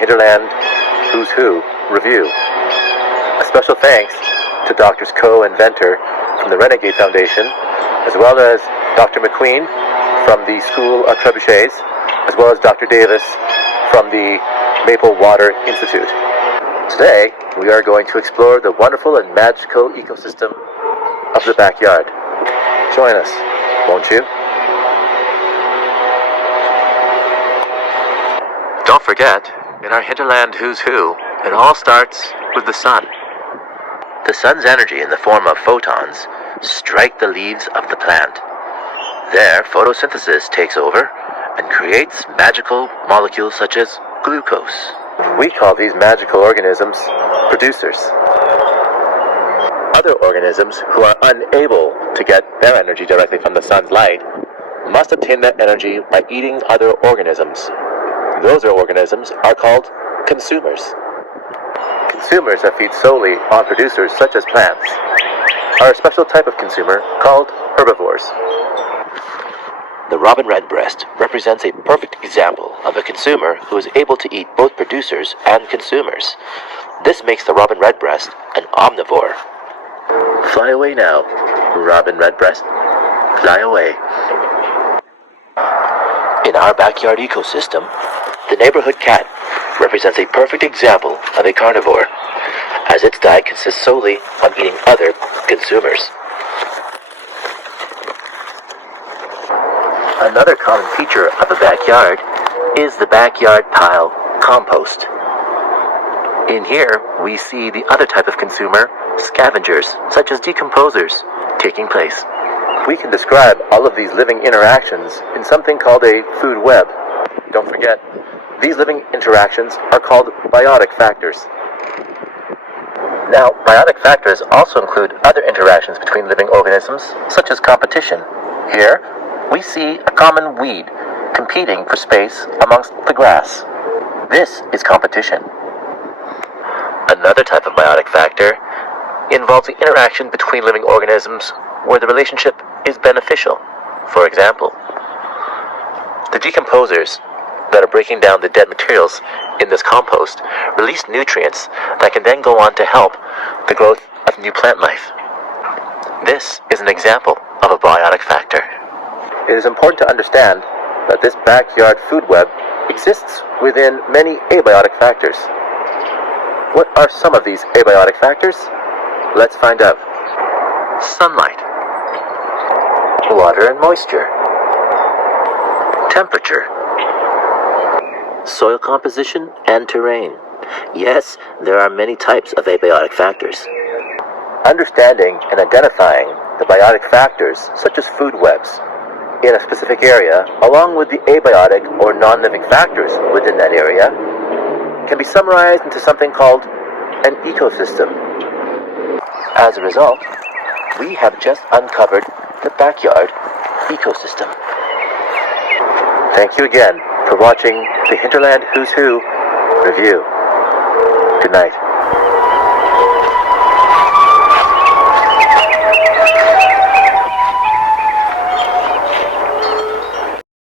Hinterland Who's Who review. A special thanks to Doctors co-inventor from the Renegade Foundation, as well as Dr. McQueen from the School of Trebuchets, as well as Dr. Davis from the Maple Water Institute. Today, we are going to explore the wonderful and magical ecosystem of the backyard. Join us, won't you? Don't forget, in our Hinterland Who's Who, it all starts with the sun. The sun's energy in the form of photons strike the leaves of the plant. There, photosynthesis takes over and creates magical molecules such as glucose. We call these magical organisms producers. Other organisms who are unable to get their energy directly from the sun's light must obtain that energy by eating other organisms. Those organisms are called consumers. Consumers that feed solely on producers such as plants are a special type of consumer called herbivores. The robin redbreast represents a perfect example of a consumer who is able to eat both producers and consumers. This makes the robin redbreast an omnivore. Fly away now, robin redbreast. Fly away. In our backyard ecosystem, the neighborhood cat represents a perfect example of a carnivore, as its diet consists solely of eating other consumers. Another common feature of a backyard is the backyard pile compost. In here, we see the other type of consumer, scavengers, such as decomposers, taking place. We can describe all of these living interactions in something called a food web. Don't forget, these living interactions are called biotic factors. Now, biotic factors also include other interactions between living organisms, such as competition. Here, we see a common weed competing for space amongst the grass. This is competition. Another type of biotic factor involves the interaction between living organisms where the relationship is beneficial. For example, the decomposers that are breaking down the dead materials in this compost release nutrients that can then go on to help the growth of new plant life. This is an example of a biotic factor. It is important to understand that this backyard food web exists within many abiotic factors. What are some of these abiotic factors? Let's find out. Sunlight, water and moisture, temperature, soil composition and terrain. Yes, there are many types of abiotic factors. Understanding and identifying the biotic factors, such as food webs, in a specific area, along with the abiotic or non-living factors within that area, can be summarized into something called an ecosystem. As a result, we have just uncovered the backyard ecosystem. Thank you again for watching the Hinterland Who's Who review. Good night.